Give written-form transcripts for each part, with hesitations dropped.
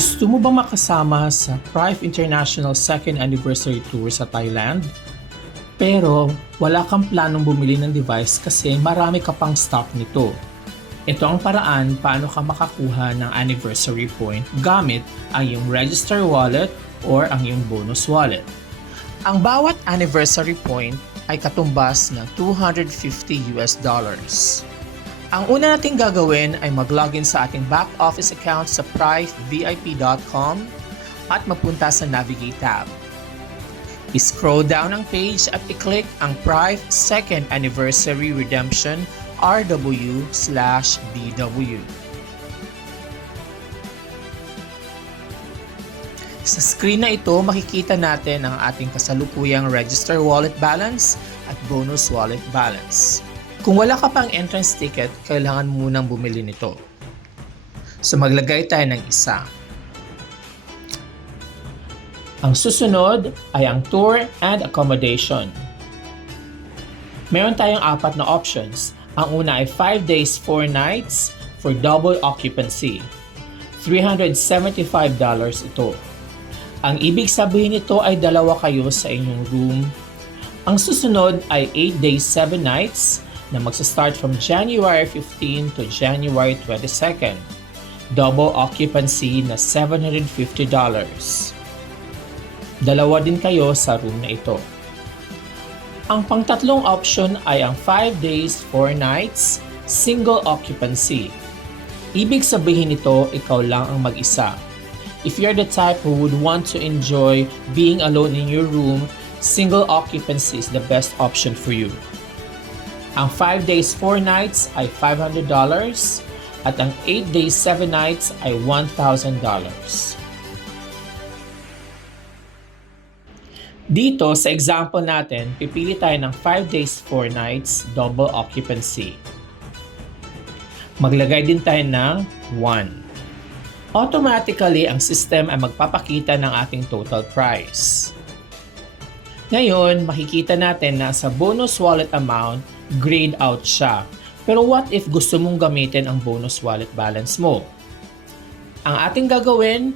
Gusto mo ba makasama sa Prive International 2nd Anniversary Tour sa Thailand? Pero wala kang planong bumili ng device kasi marami ka pang stock nito. Ito ang paraan paano ka makakuha ng anniversary point gamit ang iyong register wallet or ang iyong bonus wallet. Ang bawat anniversary point ay katumbas ng $250. Ang una nating gagawin ay mag-login sa ating back office account sa privevip.com at mapunta sa Navigate tab. I-scroll down ang page at i-click ang Prive 2nd Anniversary Redemption RW/BW. Sa screen na ito, makikita natin ang ating kasalukuyang register wallet balance at bonus wallet balance. Kung wala ka pang entrance ticket, kailangan munang bumili nito. So maglagay tayo ng isa. Ang susunod ay ang tour and accommodation. Meron tayong 4 na options. Ang una ay 5 days, 4 nights for double occupancy. $375 ito. Ang ibig sabihin nito ay dalawa kayo sa inyong room. Ang susunod ay 8 days, 7 nights na magsa-start from January 15 to January 22nd. Double occupancy na $750. Dalawa din kayo sa room na ito. Ang pangtatlong option ay ang 5 days, 4 nights, single occupancy. Ibig sabihin nito, ikaw lang ang mag-isa. If you're the type who would want to enjoy being alone in your room, single occupancy is the best option for you. Ang 5 days, 4 nights ay $500 at ang 8 days, 7 nights ay $1,000. Dito sa example natin, pipili tayo ng 5 days, 4 nights, double occupancy. Maglagay din tayo ng 1. Automatically, ang system ay magpapakita ng ating total price. Ngayon, makikita natin na sa bonus wallet amount, grayed out siya. Pero what if gusto mong gamitin ang bonus wallet balance mo? Ang ating gagawin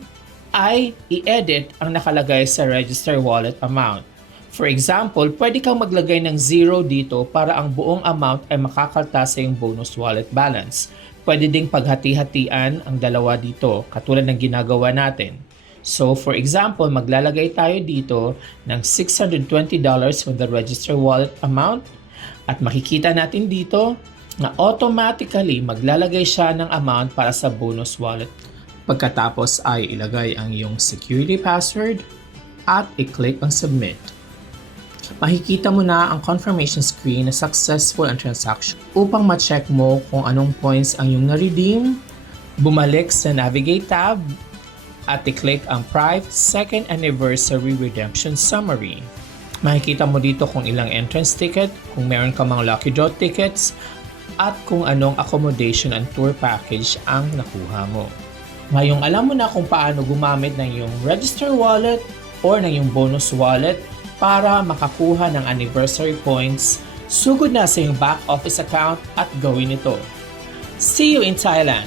ay i-edit ang nakalagay sa register wallet amount. For example, pwede kang maglagay ng 0 dito para ang buong amount ay makakalta sa iyong bonus wallet balance. Pwede ding paghati-hatian ang dalawa dito, katulad ng ginagawa natin. So, for example, maglalagay tayo dito ng $620 for the register wallet amount at makikita natin dito na automatically maglalagay siya ng amount para sa bonus wallet. Pagkatapos ay ilagay ang iyong security password at i-click ang submit. Makikita mo na ang confirmation screen na successful ang transaction. Upang ma-check mo kung anong points ang iyong na-redeem, bumalik sa Navigate tab at i-click ang Prive 2nd Anniversary Redemption Summary. Makikita mo dito kung ilang entrance ticket, kung meron ka mga lucky draw tickets, at kung anong accommodation and tour package ang nakuha mo. Ngayong alam mo na kung paano gumamit ng iyong register wallet or ng iyong bonus wallet para makakuha ng anniversary points, sugod na sa iyong back office account at gawin ito. See you in Thailand!